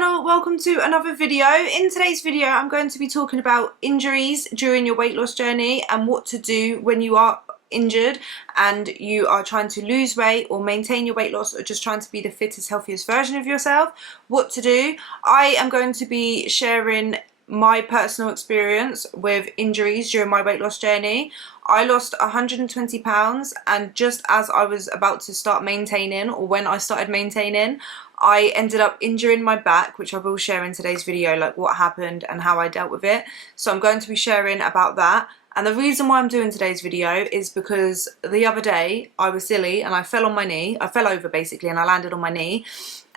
channel, welcome to another video. In today's video I'm going to be talking about injuries during your weight loss journey and what to do when you are injured and you are trying to lose weight or maintain your weight loss or just trying to be the fittest, healthiest version of yourself. What to do. I am going to be sharing my personal experience with injuries during my weight loss journey. I lost 120 pounds, and just as I was about to start maintaining, or when I started maintaining, I ended up injuring my back, which I will share in today's video, like what happened and how I dealt with it. So I'm going to be sharing about that. And the reason why I'm doing today's video is because the other day I was silly and I fell on my knee. I fell over basically and I landed on my knee.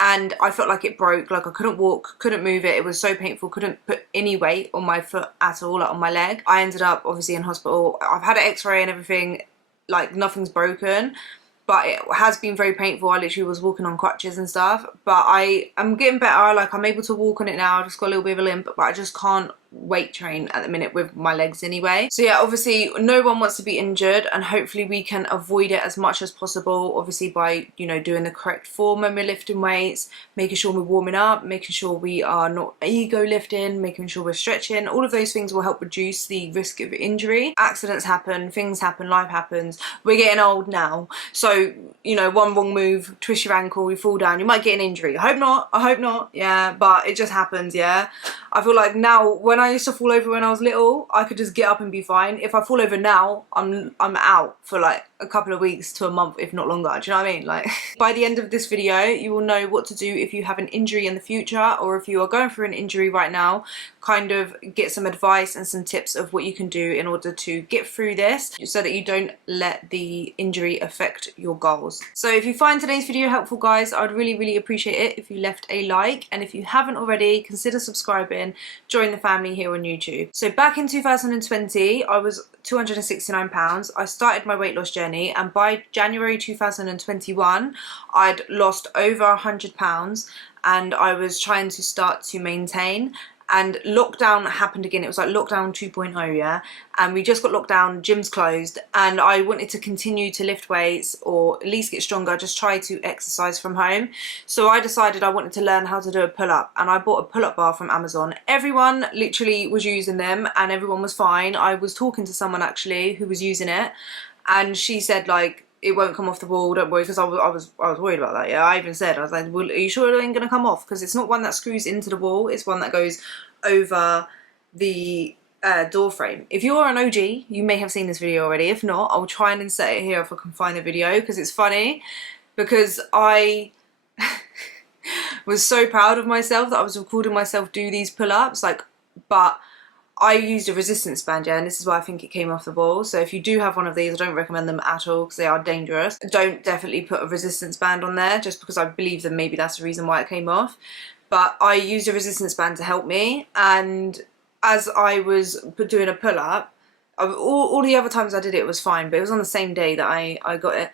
And I felt like it broke, like I couldn't walk, couldn't move it. It was so painful, couldn't put any weight on my foot at all, like on my leg. I ended up obviously in hospital. I've had an x-ray and everything, like nothing's broken, but it has been very painful. I literally was walking on crutches and stuff, but I'm getting better. Like I'm able to walk on it now. I just got a little bit of a limp, but I just can't weight train at the minute with my legs anyway. So yeah, obviously no one wants to be injured, and hopefully we can avoid it as much as possible, obviously by, you know, doing the correct form when we're lifting weights, making sure we're warming up, making sure we are not ego lifting, making sure we're stretching. All of those things will help reduce the risk of injury. Accidents happen, things happen, life happens. We're getting old now, so you know, one wrong move, twist your ankle, you fall down, you might get an injury. I hope not, yeah, but it just happens. Yeah, I feel like now, when I used to fall over when I was little, I could just get up and be fine. If I fall over now, I'm out for like a couple of weeks to a month, if not longer. Do you know what I mean? Like by the end of this video, you will know what to do if you have an injury in the future, or if you are going through an injury right now, kind of get some advice and some tips of what you can do in order to get through this so that you don't let the injury affect your goals. So if you find today's video helpful, guys, I'd really appreciate it if you left a like, and if you haven't already, consider subscribing, join the family here on YouTube. So back in 2020, I was 269 pounds. I started my weight loss journey, and by January 2021 I'd lost over 100 pounds, and I was trying to start to maintain. And lockdown happened again. It was like lockdown 2.0, yeah, and we just got locked down, gyms closed, and I wanted to continue to lift weights or at least get stronger, just try to exercise from home. So I decided I wanted to learn how to do a pull-up, and I bought a pull-up bar from Amazon. Everyone literally was using them and everyone was fine. I was talking to someone actually who was using it, and she said like, it won't come off the wall, don't worry, because I was worried about that. Yeah, I even said, I was like, well, are you sure it ain't gonna come off? Because it's not one that screws into the wall, it's one that goes over the door frame. If you're an OG, you may have seen this video already. If not, I'll try and insert it here if I can find the video, because it's funny, because I was so proud of myself that I was recording myself do these pull-ups, like, but I used a resistance band, yeah, and this is why I think it came off the wall. So if you do have one of these, I don't recommend them at all because they are dangerous. Don't definitely put a resistance band on there, just because I believe that maybe that's the reason why it came off. But I used a resistance band to help me, and as I was doing a pull-up, all the other times I did it was fine, but it was on the same day that I got it.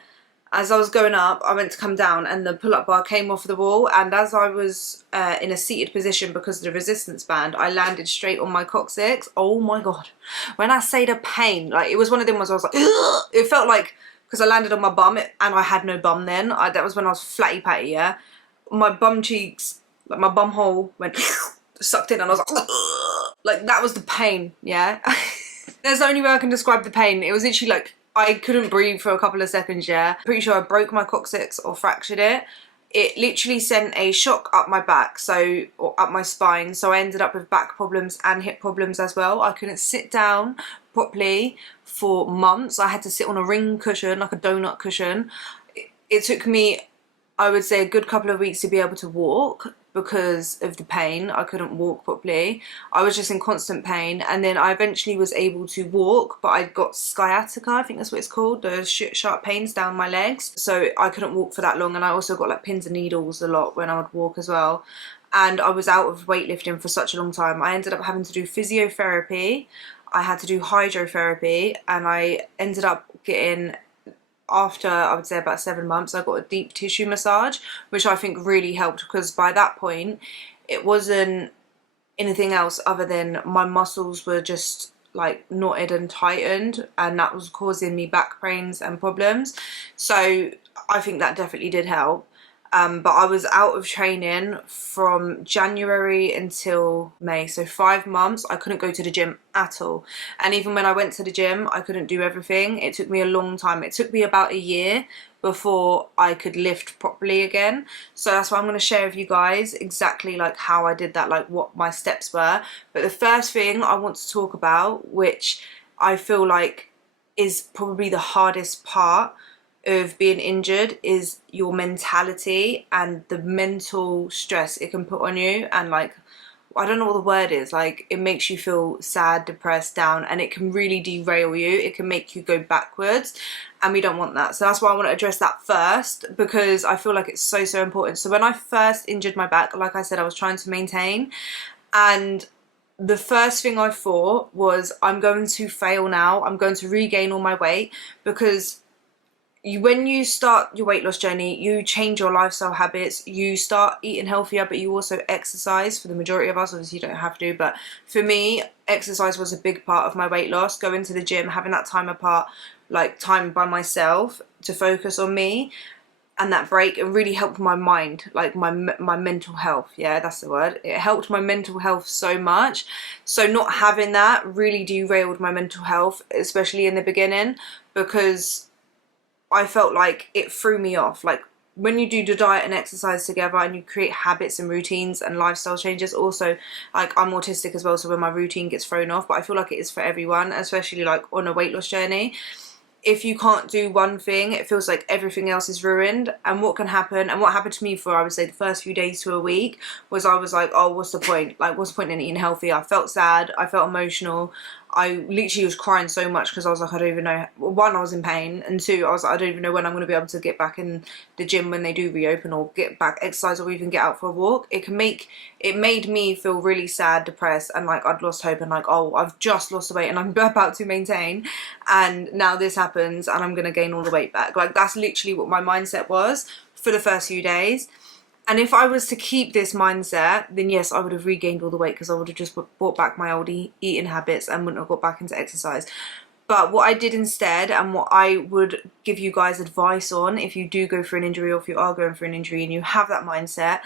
As I was going up, I went to come down and the pull-up bar came off the wall, and as I was in a seated position because of the resistance band, I landed straight on my coccyx. Oh my god. When I say the pain, like it was one of them ones I was like, ugh! It felt like, because I landed on my bum and I had no bum then. That was when I was flatty patty, yeah. My bum cheeks, like my bum hole went sucked in, and I was like, ugh! Like that was the pain, yeah. There's the only way I can describe the pain. It was literally like, I couldn't breathe for a couple of seconds, yeah. Pretty sure I broke my coccyx or fractured it. It literally sent a shock up my back, or up my spine, so I ended up with back problems and hip problems as well. I couldn't sit down properly for months. I had to sit on a ring cushion, like a donut cushion. It took me, I would say, a good couple of weeks to be able to walk because of the pain. I couldn't walk properly. I was just in constant pain, and then I eventually was able to walk, but I got sciatica, I think that's what it's called, the sharp pains down my legs, so I couldn't walk for that long. And I also got like pins and needles a lot when I would walk as well, and I was out of weightlifting for such a long time. I ended up having to do physiotherapy, I had to do hydrotherapy, and I ended up getting, after I would say about 7 months, I got a deep tissue massage, which I think really helped, because by that point it wasn't anything else other than my muscles were just like knotted and tightened, and that was causing me back pains and problems. So I think that definitely did help. but I was out of training from January until May, so 5 months I couldn't go to the gym at all. And even when I went to the gym, I couldn't do everything. It took me a long time. It took me about a year before I could lift properly again. So that's why I'm going to share with you guys exactly like how I did that, like what my steps were. But the first thing I want to talk about, which I feel like is probably the hardest part of being injured, is your mentality and the mental stress it can put on you. And like, I don't know what the word is, like it makes you feel sad, depressed, down, and it can really derail you. It can make you go backwards, and we don't want that. So that's why I want to address that first, because I feel like it's so important. So when I first injured my back, like I said, I was trying to maintain, and the first thing I thought was, I'm going to fail now, I'm going to regain all my weight, because when you start your weight loss journey, you change your lifestyle habits, you start eating healthier, but you also exercise. For the majority of us, obviously you don't have to, but for me, exercise was a big part of my weight loss. Going to the gym, having that time apart, like time by myself to focus on me, and that break, it really helped my mind, like my mental health. Yeah, that's the word. It helped my mental health so much. So not having that really derailed my mental health, especially in the beginning, because I felt like it threw me off. Like when you do the diet and exercise together and you create habits and routines and lifestyle changes, also like I'm autistic as well, so when my routine gets thrown off, but I feel like it is for everyone, especially like on a weight loss journey. If you can't do one thing, it feels like everything else is ruined. And what can happen, and what happened to me for, I would say, the first few days to a week, was I was like, oh, what's the point? Like, what's the point in eating healthy? I felt sad, I felt emotional. I literally was crying so much because I was like, I don't even know. One, I was in pain, and two, I was like, I don't even know when I'm going to be able to get back in the gym when they do reopen, or get back exercise, or even get out for a walk. It made me feel really sad, depressed, and like I'd lost hope, and like, oh, I've just lost the weight and I'm about to maintain, and now this happens and I'm going to gain all the weight back. Like that's literally what my mindset was for the first few days. And if I was to keep this mindset, then yes, I would have regained all the weight, because I would have just brought back my old eating habits and wouldn't have got back into exercise. But what I did instead, and what I would give you guys advice on if you do go for an injury, or if you are going for an injury and you have that mindset,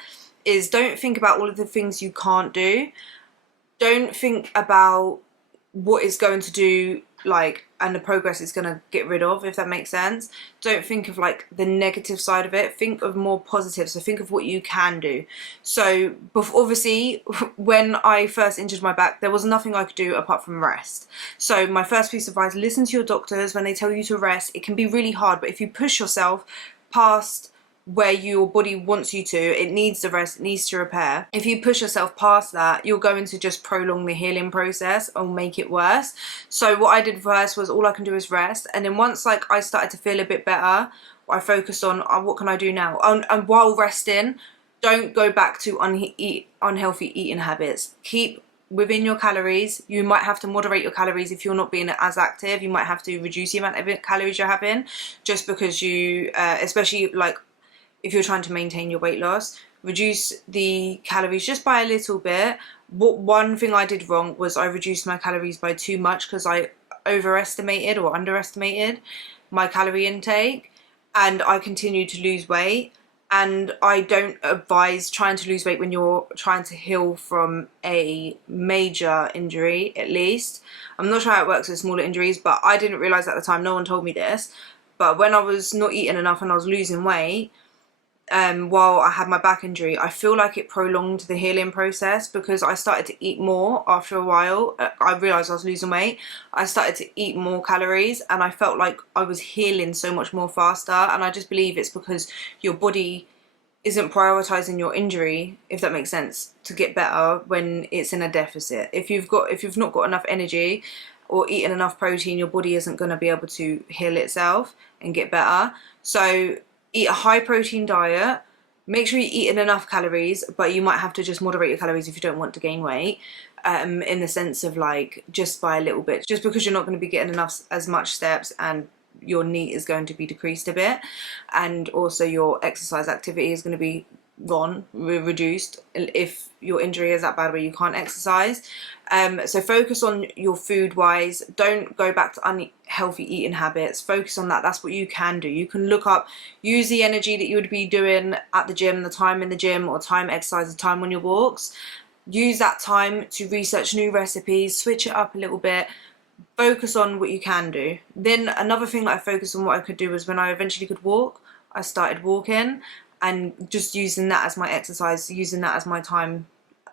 is don't think about all of the things you can't do. Don't think about what it's going to do, like, and the progress it's going to get rid of, if that makes sense. Don't think of like the negative side of it. Think of more positive. So think of what you can do. So obviously when I first injured my back, there was nothing I could do apart from rest. So my first piece of advice, listen to your doctors when they tell you to rest. It can be really hard, but if you push yourself past where your body wants you to, it needs the rest, it needs to repair. If you push yourself past that, you're going to just prolong the healing process or make it worse. So what I did first was, all I can do is rest. And then once like I started to feel a bit better, I focused on what can I do now? And while resting, don't go back to unhealthy eating habits. Keep within your calories. You might have to moderate your calories if you're not being as active. You might have to reduce the amount of calories you're having, just because you, especially like if you're trying to maintain your weight loss, reduce the calories just by a little bit. One thing I did wrong was I reduced my calories by too much, because I overestimated or underestimated my calorie intake, and I continued to lose weight. And I don't advise trying to lose weight when you're trying to heal from a major injury, at least. I'm not sure how it works with smaller injuries, but I didn't realise at the time, no one told me this, but when I was not eating enough and I was losing weight, while I had my back injury, I feel like it prolonged the healing process, because I started to eat more after a while. I realised I was losing weight. I started to eat more calories, and I felt like I was healing so much more faster. And I just believe it's because your body isn't prioritising your injury, if that makes sense, to get better when it's in a deficit. If you've not got enough energy or eaten enough protein, your body isn't going to be able to heal itself and get better. So eat a high protein diet, make sure you're eating enough calories, but you might have to just moderate your calories if you don't want to gain weight, in the sense of like just by a little bit, just because you're not going to be getting as much steps, and your NEAT is going to be decreased a bit, and also your exercise activity is going to be gone, reduced, if your injury is that bad where you can't exercise. So focus on your food wise. Don't go back to unhealthy eating habits. Focus on that. That's what you can do. You can look up, use the energy that you would be doing at the gym, the time in the gym, or time exercise, the time on your walks. Use that time to research new recipes, switch it up a little bit. Focus on what you can do. Then another thing that I focused on what I could do was when I eventually could walk, I started walking and just using that as my exercise, using that as my time,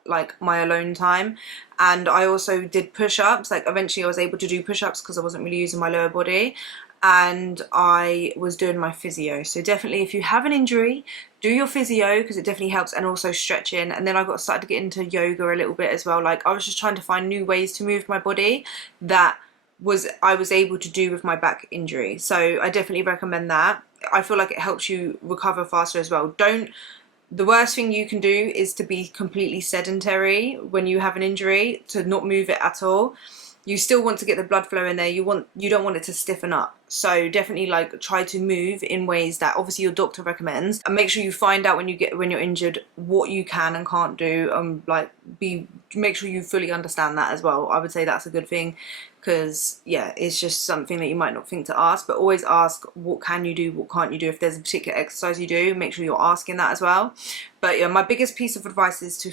like my alone time. And I also did push-ups. Like eventually I was able to do push-ups because I wasn't really using my lower body, and I was doing my physio. So definitely if you have an injury, do your physio because it definitely helps, and also stretching. And then I got started to get into yoga a little bit as well. Like I was just trying to find new ways to move my body that I was able to do with my back injury. So I definitely recommend that. I feel like it helps you recover faster as well. The worst thing you can do is to be completely sedentary when you have an injury, to not move it at all. You still want to get the blood flow in there. You don't want it to stiffen up. So definitely like try to move in ways that obviously your doctor recommends, and make sure you find out when you're injured what you can and can't do. Make sure you fully understand that as well. I would say that's a good thing, because yeah, it's just something that you might not think to ask, but always ask what can you do, what can't you do. If there's a particular exercise you do, make sure you're asking that as well. But yeah, my biggest piece of advice is to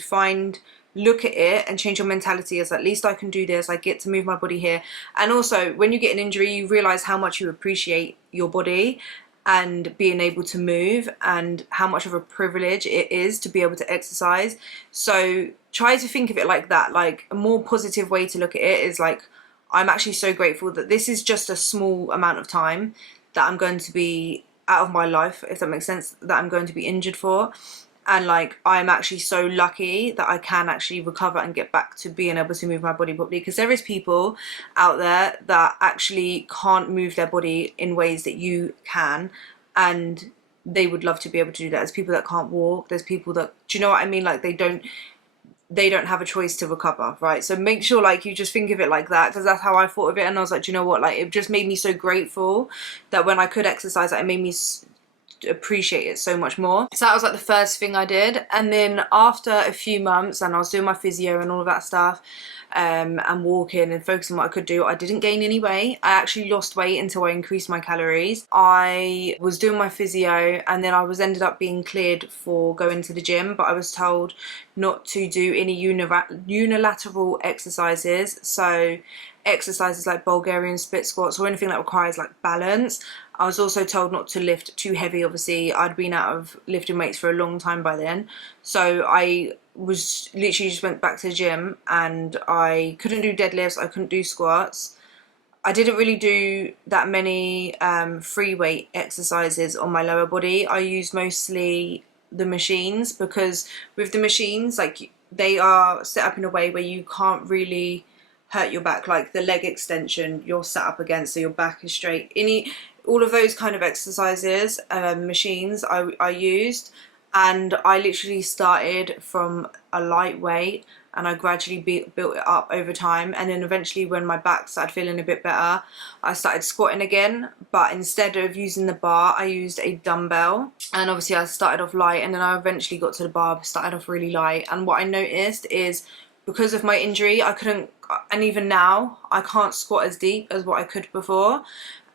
look at it and change your mentality as at least I can do this, I get to move my body here. And also when you get an injury, you realize how much you appreciate your body and being able to move, and how much of a privilege it is to be able to exercise. So try to think of it like that. Like a more positive way to look at it is like, I'm actually so grateful that this is just a small amount of time that I'm going to be out of my life, if that makes sense, that I'm going to be injured for. And like I'm actually so lucky that I can actually recover and get back to being able to move my body properly, because there is people out there that actually can't move their body in ways that you can, and they would love to be able to do that. There's people that can't walk, there's people that, do you know what I mean, like they don't have a choice to recover, right? So make sure like you just think of it like that, because that's how I thought of it. And I was like, do you know what, like it just made me so grateful that when I could exercise, that it made me appreciate it so much more. So that was like the first thing I did. And then after a few months, and I was doing my physio and all of that stuff, and walking and focusing on what I could do, I didn't gain any weight. I actually lost weight until I increased my calories. I was doing my physio, and then I ended up being cleared for going to the gym, but I was told not to do any unilateral exercises. So exercises like Bulgarian split squats or anything that requires like balance. I was also told not to lift too heavy. Obviously I'd been out of lifting weights for a long time by then, so I was literally just went back to the gym, and I couldn't do deadlifts, I couldn't do squats. I didn't really do that many free weight exercises on my lower body. I used mostly the machines, because with the machines, like they are set up in a way where you can't really hurt your back. Like the leg extension, you're sat up against, so your back is straight. All of those kind of exercises, machines I used, and I literally started from a light weight, and I gradually built it up over time. And then eventually when my back started feeling a bit better, I started squatting again, but instead of using the bar, I used a dumbbell. And obviously I started off light, and then I eventually got to the bar, started off really light. And what I noticed is, because of my injury, I couldn't, and even now I can't squat as deep as what I could before.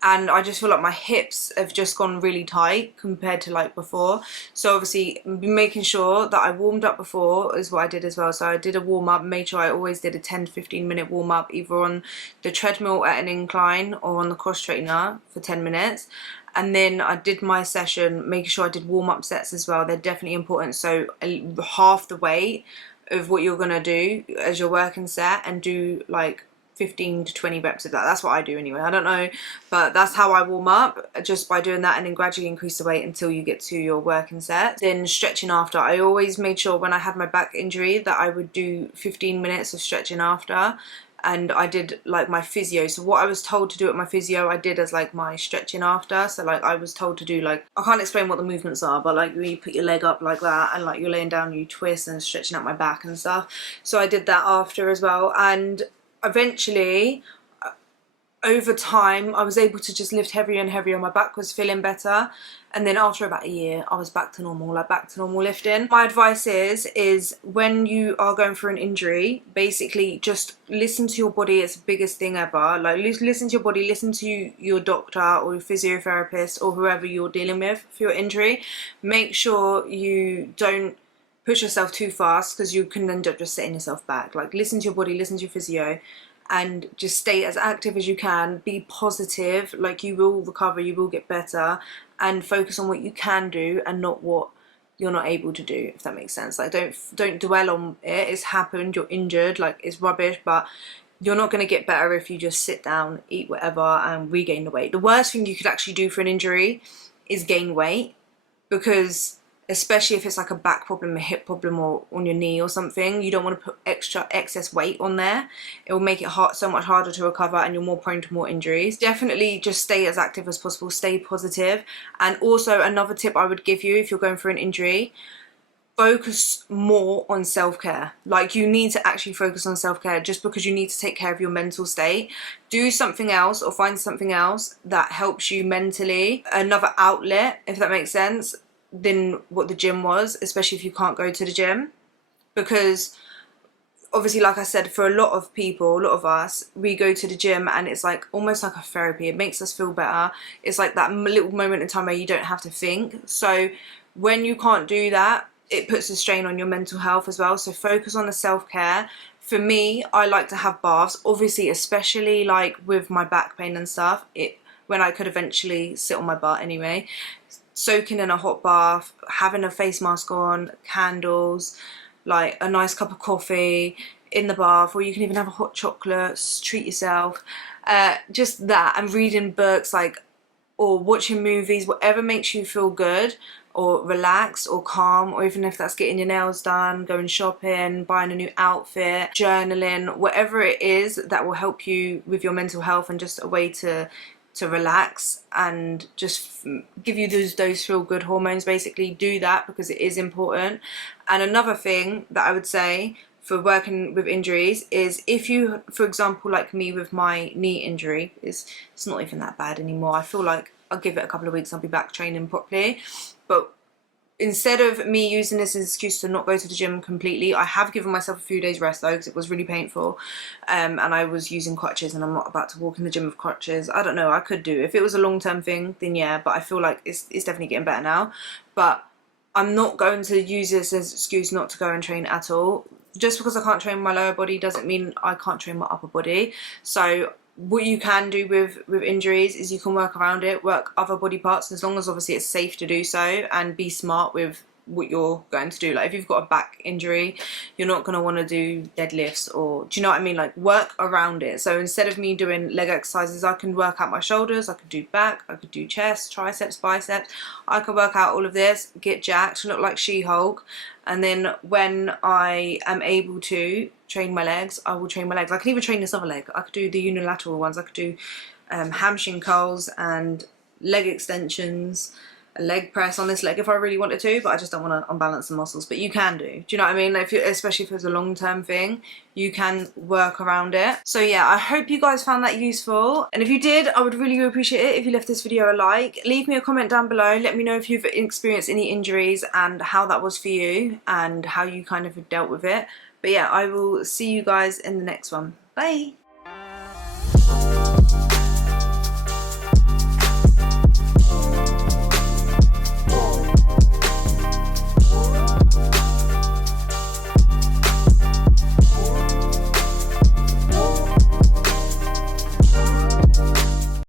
And I just feel like my hips have just gone really tight compared to like before. So obviously making sure that I warmed up before is what I did as well. So I did a warm up, made sure I always did a 10 to 15 minute warm up, either on the treadmill at an incline or on the cross trainer for 10 minutes. And then I did my session, making sure I did warm up sets as well. They're definitely important. So half the weight of what you're gonna do as your working set, and do like 15 to 20 reps of that. That's what I do anyway. I don't know, but that's how I warm up, just by doing that, and then gradually increase the weight until you get to your working set. Then stretching after. I always made sure when I had my back injury that I would do 15 minutes of stretching after. And I did like my physio. So what I was told to do at my physio, I did as like my stretching after. So like I was told to do, like, I can't explain what the movements are, but like you put your leg up like that, and like you're laying down, you twist and stretching out my back and stuff. So I did that after as well. And eventually, over time, I was able to just lift heavier and heavier. My back was feeling better, and then after about a year I was back to normal, like back to normal lifting. My advice is when you are going through an injury, basically just listen to your body. It's the biggest thing ever. Like listen to your body, listen to your doctor or your physiotherapist or whoever you're dealing with for your injury. Make sure you don't push yourself too fast, because you can end up just setting yourself back. Like listen to your body, listen to your physio, and just stay as active as you can. Be positive, like you will recover, you will get better, and focus on what you can do and not what you're not able to do, if that makes sense. Like don't dwell on it. It's happened, you're injured, like it's rubbish, but you're not going to get better if you just sit down, eat whatever, and regain the weight. The worst thing you could actually do for an injury is gain weight, because especially if it's like a back problem, a hip problem, or on your knee or something, you don't want to put excess weight on there. It will make it so much harder to recover, and you're more prone to more injuries. Definitely just stay as active as possible, stay positive. And also another tip I would give you if you're going through an injury, focus more on self-care. Like you need to actually focus on self-care, just because you need to take care of your mental state. Do something else, or find something else that helps you mentally, another outlet, if that makes sense, than what the gym was, especially if you can't go to the gym. Because obviously, like I said, for a lot of people, a lot of us, we go to the gym and it's like almost like a therapy. It makes us feel better. It's like that little moment in time where you don't have to think. So when you can't do that, it puts a strain on your mental health as well. So focus on the self-care. For me, I like to have baths, obviously, especially like with my back pain and stuff, when I could eventually sit on my butt anyway, soaking in a hot bath, having a face mask on, candles, like a nice cup of coffee in the bath, or you can even have a hot chocolate, treat yourself, just that, and reading books, like, or watching movies, whatever makes you feel good or relaxed or calm, or even if that's getting your nails done, going shopping, buying a new outfit, journaling, whatever it is that will help you with your mental health and just a way to relax and just give you those feel good hormones. Basically do that, because it is important. And another thing that I would say for working with injuries is, if you, for example, like me with my knee injury, it's not even that bad anymore. I feel like I'll give it a couple of weeks, I'll be back training properly. But instead of me using this as an excuse to not go to the gym completely, I have given myself a few days rest though, because it was really painful, and I was using crutches, and I'm not about to walk in the gym with crutches. I don't know, I could do, if it was a long-term thing, then yeah, but I feel like it's definitely getting better now. But I'm not going to use this as an excuse not to go and train at all. Just because I can't train my lower body doesn't mean I can't train my upper body. So what you can do with injuries is you can work around it, work other body parts, as long as obviously it's safe to do so, and be smart with what you're going to do. Like if you've got a back injury, you're not going to want to do deadlifts, or do you know what I mean? Like work around it. So instead of me doing leg exercises, I can work out my shoulders, I could do back, I could do chest, triceps, biceps. I can work out all of this, get jacked, look like She-Hulk, and then when I am able to train my legs, I will train my legs. I can even train this other leg. I could do the unilateral ones. I could do hamstring curls and leg extensions, a leg press on this leg if I really wanted to, but I just don't want to unbalance the muscles. But you can do you know what I mean? Like especially if it's a long-term thing, you can work around it. So yeah, I hope you guys found that useful, and if you did, I would really appreciate it if you left this video a like. Leave me a comment down below, let me know if you've experienced any injuries and how that was for you and how you kind of dealt with it. But yeah, I will see you guys in the next one. Bye!